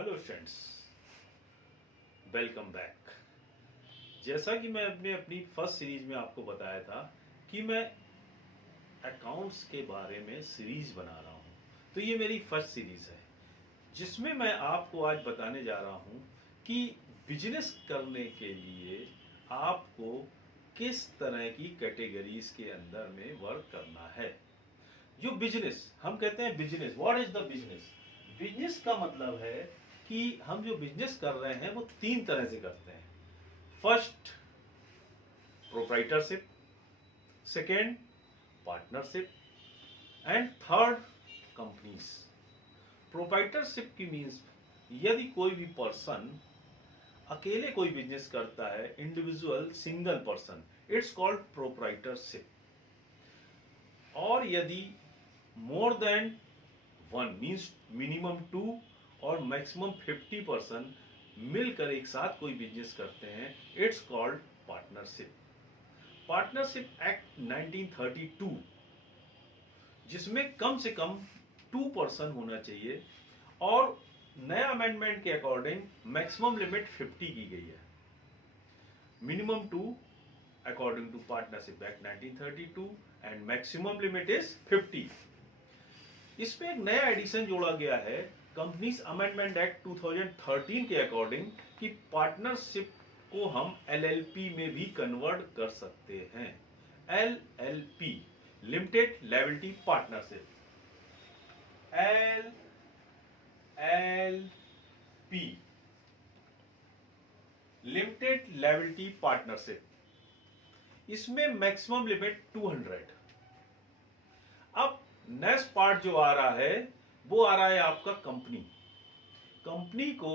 Hello friends, welcome back. जैसा कि मैं अपनी फर्स्ट सीरीज में आपको बताया था कि मैं अकाउंट्स के बारे में सीरीज बना रहा हूँ। तो ये मेरी फर्स्ट सीरीज है जिसमें मैं आपको आज बताने जा रहा हूँ कि बिजनेस करने के लिए आपको किस तरह की कैटेगरीज के अंदर में वर्क करना है। जो बिजनेस हम कहते हैं, business, what is the business? Business का मतलब है कि हम जो बिजनेस कर रहे हैं वो तीन तरह से करते हैं। First, proprietorship. Second, partnership. And third, companies. Proprietorship की मीन्स यदि कोई भी पर्सन अकेले कोई बिजनेस करता है, individual single person, it's called proprietorship. और यदि more than one means minimum 2 और मैक्सिमम 50% मिलकर एक साथ कोई बिजनेस करते हैं, it's called partnership. Partnership act 1932, जिसमें कम से कम 2% होना चाहिए, और नया अमेंडमेंट के अकॉर्डिंग मैक्सिमम लिमिट 50 की गई है। Minimum 2 according to partnership act 1932 and maximum limit is 50। इसमें एक नया एडिशन जोड़ा गया है कंपनीज अमेंडमेंट एक्ट 2013 के अकॉर्डिंग कि पार्टनरशिप को हम एलएलपी में भी कन्वर्ट कर सकते हैं। LLP, limited liability partnership, LLP, limited liability partnership. इसमें मैक्सिमम लिमिट 200। अब नेक्स्ट पार्ट जो आ रहा है वो आ रहा है आपका कंपनी। कंपनी को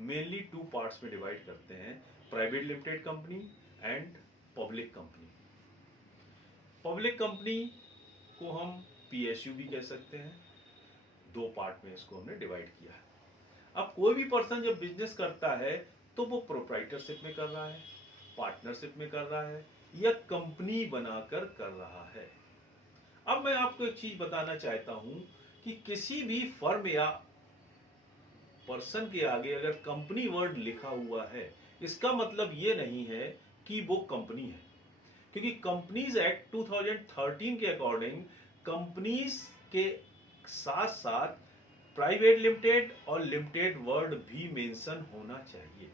मेनली 2 पार्ट्स में डिवाइड करते हैं, private limited company and public company. Public company को हम पीएसयू भी कह सकते हैं। 2 पार्ट में इसको हमने डिवाइड किया है। अब कोई भी पर्सन जब बिजनेस करता है तो वो प्रोप्राइटरशिप में कर रहा है, पार्टनरशिप में कर रहा है, या कंपनी बनाकर कर रहा है। अब मैं आपको एक चीज बताना चाहता हूं कि किसी भी फर्म या पर्सन के आगे अगर कंपनी वर्ड लिखा हुआ है, इसका मतलब ये नहीं है कि वो कंपनी है, क्योंकि कंपनीज एक्ट 2013 के अकॉर्डिंग कंपनीज के साथ साथ प्राइवेट लिमिटेड और लिमिटेड वर्ड भी मेंशन होना चाहिए,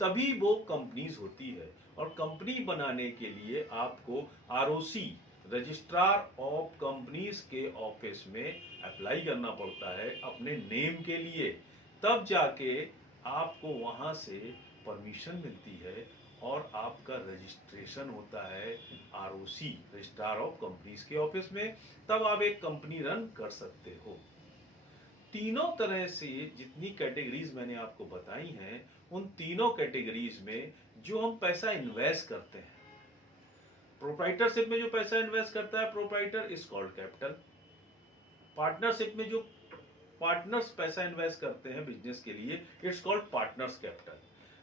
तभी वो कंपनीज होती है। और कंपनी बनाने के लिए आपको आरओसी, रजिस्ट्रार ऑफ कंपनीज के ऑफिस में अप्लाई करना पड़ता है अपने नेम के लिए, तब जाके आपको वहां से परमिशन मिलती है और आपका रजिस्ट्रेशन होता है आरओसी, रजिस्ट्रार ऑफ कंपनीज के ऑफिस में, तब आप एक कंपनी रन कर सकते हो। तीनों तरह से जितनी कैटेगरीज मैंने आपको बताई हैं, उन तीनों कैटेगरीज में जो हम पैसा इन्वेस्ट करते हैं, प्रोप्राइटरशिप में जो पैसा इन्वेस्ट करता है proprietor is called capital. Partnership में जो पार्टनर्स पैसा इन्वेस्ट करते हैं बिजनेस के लिए, it's called partners capital.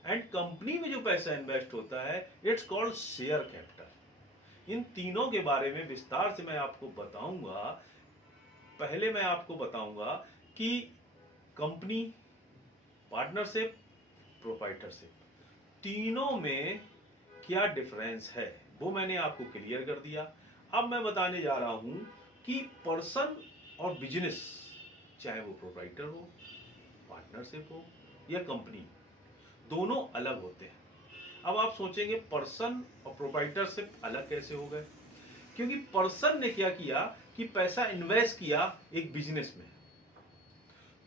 And company में जो पैसा इन्वेस्ट होता है, इट्स कॉल्ड शेयर कैपिटल। इन तीनों के बारे में विस्तार से मैं आपको बताऊंगा। पहले मैं आपको बताऊंगा कि कंपनी, पार्टनरशिप, प्रोप्राइटरशिप, तीनों में क्या डिफरेंस है, वो मैंने आपको क्लियर कर दिया। अब मैं बताने जा रहा हूं कि पर्सन और बिजनेस, चाहे वो प्रोप्राइटर हो, पार्टनरशिप हो या कंपनी, दोनों अलग होते हैं। अब आप सोचेंगे पर्सन और प्रोप्राइटरशिप अलग कैसे हो गए? क्योंकि पर्सन ने क्या किया कि पैसा इन्वेस्ट किया एक बिजनेस में,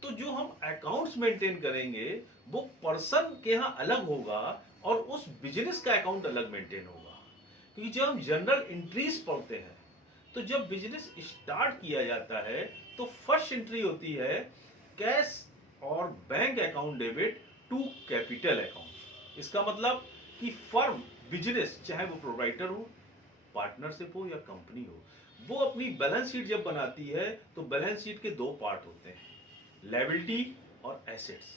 तो जो हम अकाउंट्स मेंटेन करेंगे वो पर्सन के यहां अलग होगा और उस बिजनेस का अकाउंट अलग मेंटेन होगा। क्योंकि जब हम जनरल एंट्रीज पढ़ते हैं, तो जब बिजनेस स्टार्ट किया जाता है तो फर्स्ट एंट्री होती है कैश और bank account debit to capital account. इसका मतलब कि फर्म, बिजनेस, चाहे वो प्रोप्राइटर हो, पार्टनरशिप हो या कंपनी हो, वो अपनी बैलेंस शीट जब बनाती है तो बैलेंस शीट के 2 पार्ट होते हैं, लायबिलिटी और एसेट्स।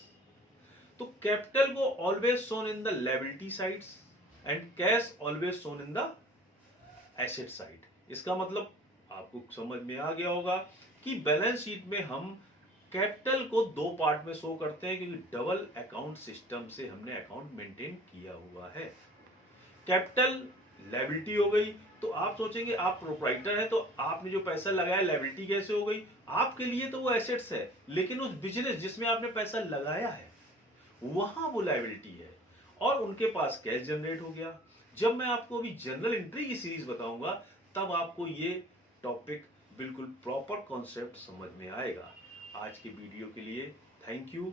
तो कैपिटल को always shown in the liability sides and cash always shown in the asset side. इसका मतलब आपको समझ में आ गया होगा कि बैलेंस शीट में हम कैपिटल को दो पार्ट में शो करते हैं क्योंकि डबल अकाउंट सिस्टम से हमने अकाउंट मेंटेन किया हुआ है। कैपिटल लायबिलिटी हो गई, तो आप सोचेंगे आप प्रोप्राइटर है तो आपने जो पैसा लगाया लायबिलिटी कैसे हो गई? आपके लिए तो वो एसेट्स है, लेकिन उस बिजनेस जिसमें आपने पैसा लगाया है वहां वो लायबिलिटी है, और उनके पास कैश जनरेट हो गया। जब मैं आपको अभी जर्नल एंट्री की सीरीज बताऊंगा तब आपको ये टॉपिक बिल्कुल प्रॉपर कॉन्सेप्ट समझ में आएगा। आज के वीडियो के लिए थैंक यू।